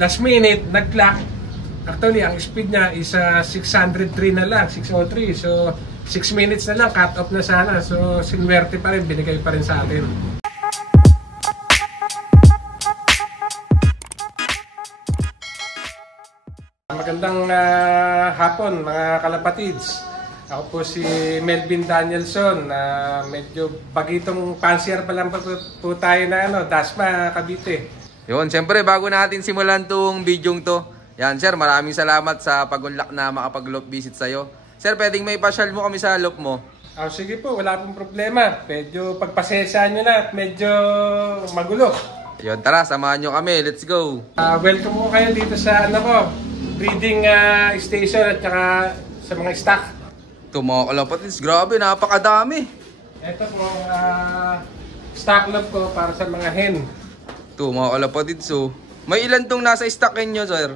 last minute, nag-clock. Actually, ang speed niya is 603 na lang, 603. So, 6 minutes na lang, cut off na sana. So, sinwerte pa rin, binigay pa rin sa atin. Magandang hapon mga kalapatids. Ako po si Melvin Danielson. Medyo bagitong pansier pa lang po tayo na Dasma, Cavite. Yun, siyempre bago natin simulan tong bidyong to, yan sir, maraming salamat sa pag-unlock na makapag-loop visit sa'yo. Sir, pwedeng may pasyal mo kami sa loop mo? Sige po, wala pong problema. Medyo pagpasensyahan nyo na at medyo magulo. Yun, tara, samahan nyo kami. Let's go! Welcome po kayo dito sa breeding station at saka sa mga stock. Ito mga kalapatids, grabe, napakadami. Ito po, stock lab ko para sa mga hen. Ito mga kalapatids, so may ilan tong nasa stock nyo, sir?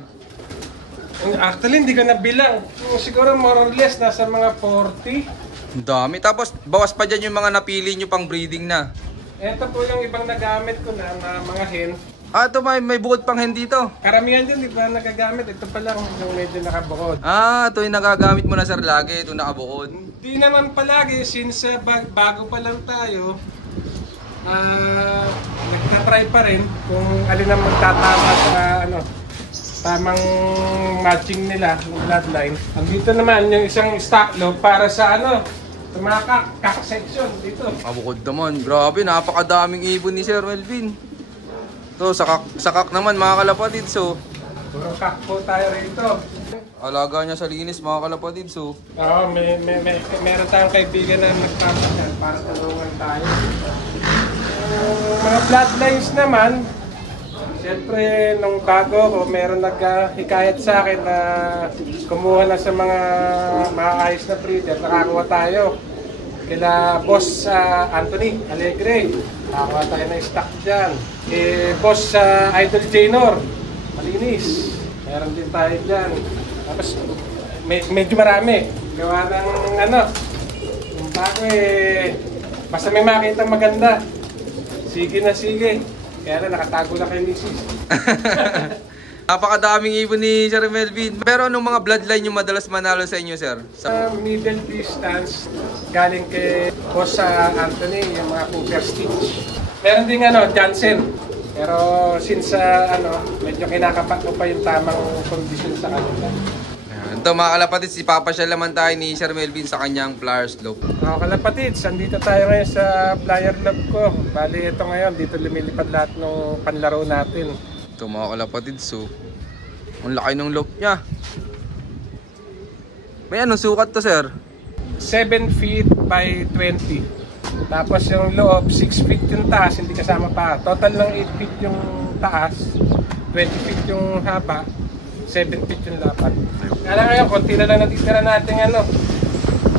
Actually, hindi ko nabilang. Siguro more or less, nasa mga 40. Ang dami. Tapos, bawas pa dyan yung mga napili nyo pang breeding na. Ito po yung ibang nagamit ko na mga hen. Ito may bukod pang hen dito. Karamihan yun, di ba nagagamit? Ito pa lang yung medyo nakabukod. Ito yung nagagamit mo na sir lagi, ito nakabukod. Hindi naman palagi, since bago pa lang tayo, nagtatry pa rin kung alin ang magtatama sa tamang matching nila ng bloodline. Andito naman yung isang stock loop para sa sa mga kak-section dito. Kabukod naman, grabe, napakadaming ibon ni Sir Melvin. Ito, sakak naman mga kalapatid, so. Puro kak po tayo rito. Alaga niya sa linis mga kalapatid, so. Oo, meron tayong kaibigan na nagpapasyan para tulungan tayo. Mga bloodlines naman, siyempre nung bago ko, meron naghikayat sa akin na kumuha na sa mga maayos na breeder. Nakakuha tayo kila Boss Anthony Alegre. Nakakuha tayo na stock dyan. Boss Idol Janor, malinis. Meron din tayo dyan. Tapos medyo marami. Gawa ng yung bago basta may makita maganda. Sige na sige. Kaya na nakatago na kay Mrs. Napakadaming ibon ni Sir Melvin. Pero anong mga bloodline yung madalas manalo sa inyo, sir? Sa middle distance, galing kay Boss Anthony, yung mga Cougar Stitch. Meron din Johnson. Pero since medyo kinakapat ko pa yung tamang kondisyon sa kanila. Ito mga kalapatids, ipapasyal naman tayo ni Sir Melvin sa kanyang Flyers Loop. Mga kalapatids, andito tayo ngayon sa Flyer Loop ko. Bali ito ngayon, dito lumilipad lahat ng panlaro natin. Ito mga kalapatids, so ang laki ng loop niya. May anong sukat to, sir? 7 feet by 20. Tapos yung loob, 6 feet yung taas, hindi kasama pa. Total lang 8 feet yung taas, 20 feet yung haba, 7 feet yung lapad. Kaya ngayon, konti na lang natitira natin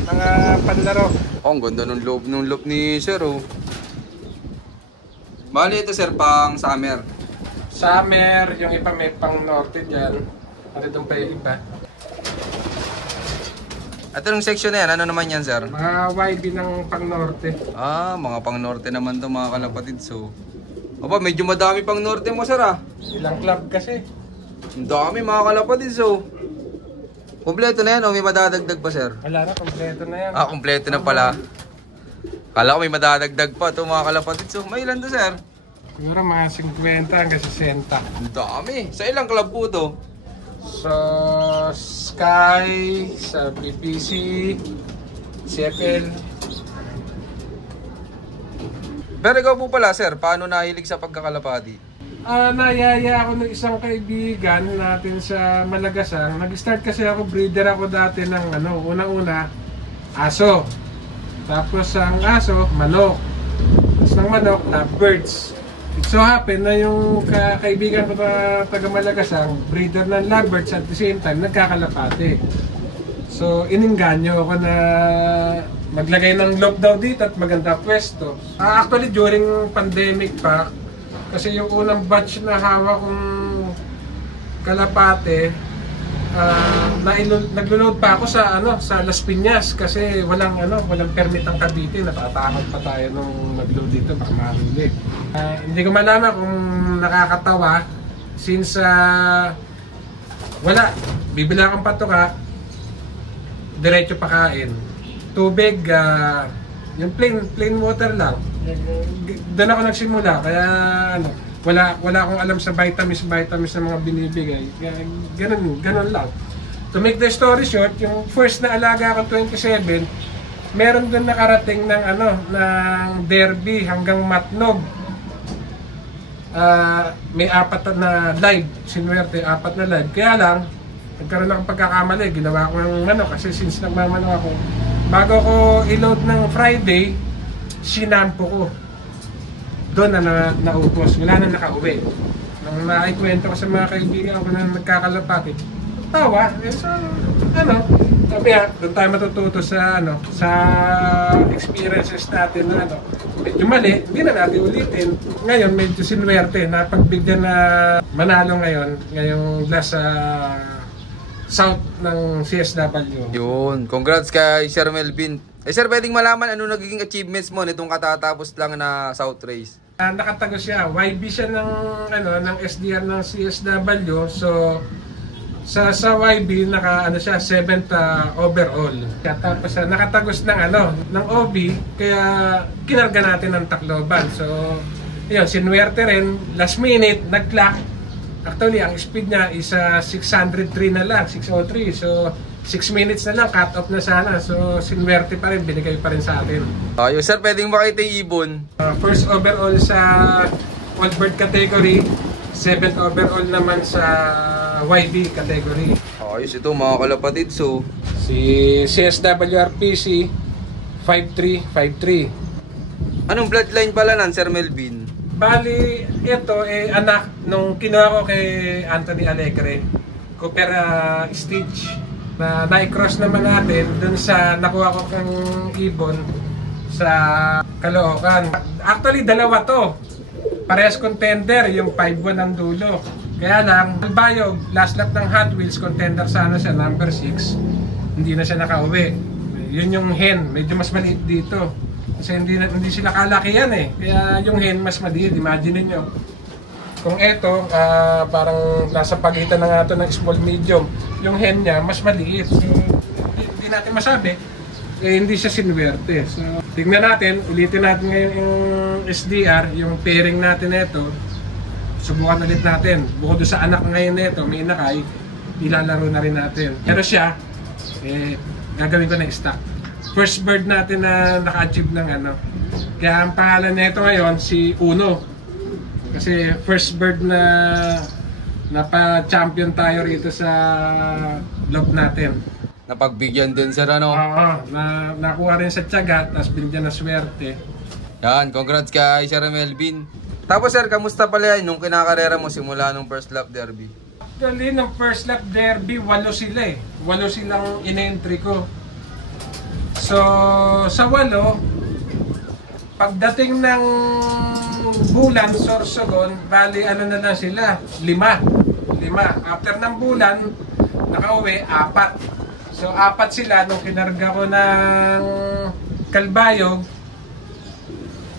mga panlaro. Ang ganda ng loop ni sir, oh. Bali ito, sir, pang summer. Summer, yung iba may pang norte dyan. Ano doon pa yung iba? At anong section na yan? Ano naman yan, sir? Mga YB ng pang norte. Mga pang norte naman to mga kalapatid. So, medyo madami pang norte mo, sir, ah. Ilang club kasi. Ang dami mga kalapatid, so. Kompleto na yan o may madadagdag pa, sir? Wala na, kompleto na yan. Kompleto na pala. Kala ko may madadagdag pa to mga kalapatid. So, may ilan to, sir? Siguro mga 50 hanggang 60. Ang dami. Sa ilang club po to? Sa Sky, sa BBC, CFL. Pero ikaw po pala, sir, paano nahilig sa pagkakalapati? Nayaya ako ng isang kaibigan natin sa Malagasang. Nag-start kasi ako, breeder ako dati ng unang-una, aso. Tapos ang aso, manok. Tapos ng manok, lovebirds. It so happen na yung kaibigan ko na taga Malagasang, breeder ng lovebirds at the same time, nagkakalapati. So, ininganyo ako na maglagay ng loop daw dito at maganda pwesto. Actually, during pandemic pa, kasi yung unang batch na hawak kong kalapate, naglo-load pa ako sa sa Las Piñas kasi walang permit ang Cavite, natatakot pa tayo nung nag-load dito baka mahuli. Hindi ko malaman kung nakakatawa since wala, bibila kang patuka, diretso pakain. Tubig, yung plain water lang. Doon ako nagsimula, kaya ano, wala akong alam sa vitamins na mga binibigay. Ganun lang. To make the story short, yung first na alaga ko 27, meron doon nakarating ng ng derby hanggang Matnog. May 4 na live, sinuwerte 4 na live. Kaya lang, nagkaroon akong pagkakamali, ginawa ko ng kasi since nagmamano ako, bago ko i-load ng Friday, sinampo ko. Doon na naubos, wala na nakauwi. Nang naikwento ko sa mga kaibigan ko na nagkakalapati, tawa, so sabi doon tayo matututo sa sa experiences natin na medyo mali, hindi na natin ulitin. Ngayon medyo sinuwerte na pagbigyan na manalo ngayong last South ng CSW. Yun, congrats kay Sir Melvin. Sir, pwedeng malaman ano nagiging achievements mo nitong katatapos lang na South Race? Nakatago siya, YB siya ng SDR ng CSW. So sa YB siya 7th overall. Tapos nakatagos ng OB, kaya kinarga natin ng Tacloban. So yun, sinuwerte rin, last minute nag-clock. Actually ang speed niya is 603 na lang, 603. So 6 minutes na lang, cut off na sana. So sinuwerte pa rin, binigay pa rin sa atin. Ayun sir, pwedeng makita yung ibon. First overall sa Old Bird category, 7th overall naman sa YB category. Ayos ito mga kalapatid. So si CSWRPC 5353. Anong bloodline pala nan Sir Melvin? Bali, ito anak nung kinuha ko kay Anthony Alegre, Cooper Stitch, na na-cross naman natin dun sa nakuha ko kang ibon sa Caloocan. Actually, dalawa to. Parehas contender, yung 5-1 ang dulo. Kaya lang, Albayog, last lap ng Hot Wheels, contender sana siya, number 6. Hindi na siya nakauwi. Yun yung hen, medyo mas maliit dito. Kasi hindi sila kalakihan Kaya yung hen mas maliit, imagine niyo. Kung ito, parang nasa pagitan na nga ito ng small medium, yung hen niya mas maliit. So, hindi natin masabi, hindi siya sinuwerte. So, tignan natin, ulitin natin ngayon yung SDR, yung pairing natin ito. Subukan ulit natin. Bukod sa anak ngayon nito, may inakay, ilalaro na rin natin. Pero siya, gagawin ko na stock. First bird natin na naka-achieve ng Kaya ang pangalan nito ngayon, si Uno. Kasi first bird na napa-champion tayo rito sa loob natin. Napagbigyan din sir nakuha rin sa tiyaga, tapos binigyan na swerte. Yan, congrats kay Sir Melvin. Tapos sir, kamusta pala yan nung kinakarera mo simula nung first lap derby? Actually, ng first lap derby, 8 sila 8 silang in-entry ko. So, sa 8, pagdating ng Bulan, Sorsogon, bali na lang sila, 5. After ng Bulan, nakauwi, 4. So, 4 sila nung kinarga ko ng Calbayog.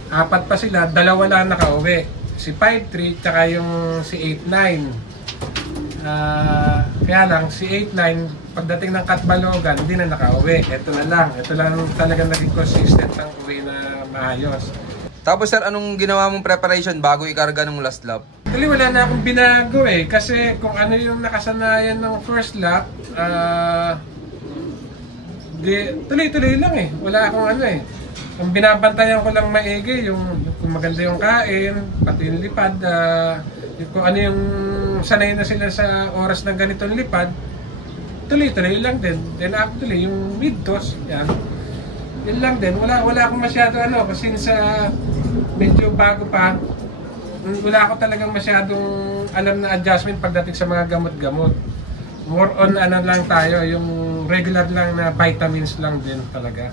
4 pa sila, 2 lang nakauwi. Si 5-3, tsaka yung si 8-9. Kaya lang, si 8-9, pagdating ng Katbalogan, hindi na nakauwi. Ito lang talagang naging consistent ang uwi na maayos. Tapos sir, anong ginawa mong preparation bago ikarga ng last lap? Actually, wala na akong binago kasi kung ano yung nakasanayan ng first lap, tuloy-tuloy lang wala akong Ang binabantayan ko lang maigi, yung kung maganda yung kain, pati yung lipad, kung ano yung sanay na sila sa oras ng ganitong lipad, tuloy-tuloy lang din. Then actually, yung mid-toss, yun lang din. Wala akong masyado kasi medyo bago pa, wala ako talagang masyadong alam na adjustment pagdating sa mga gamot-gamot. More on lang tayo, yung regular lang na vitamins lang din talaga.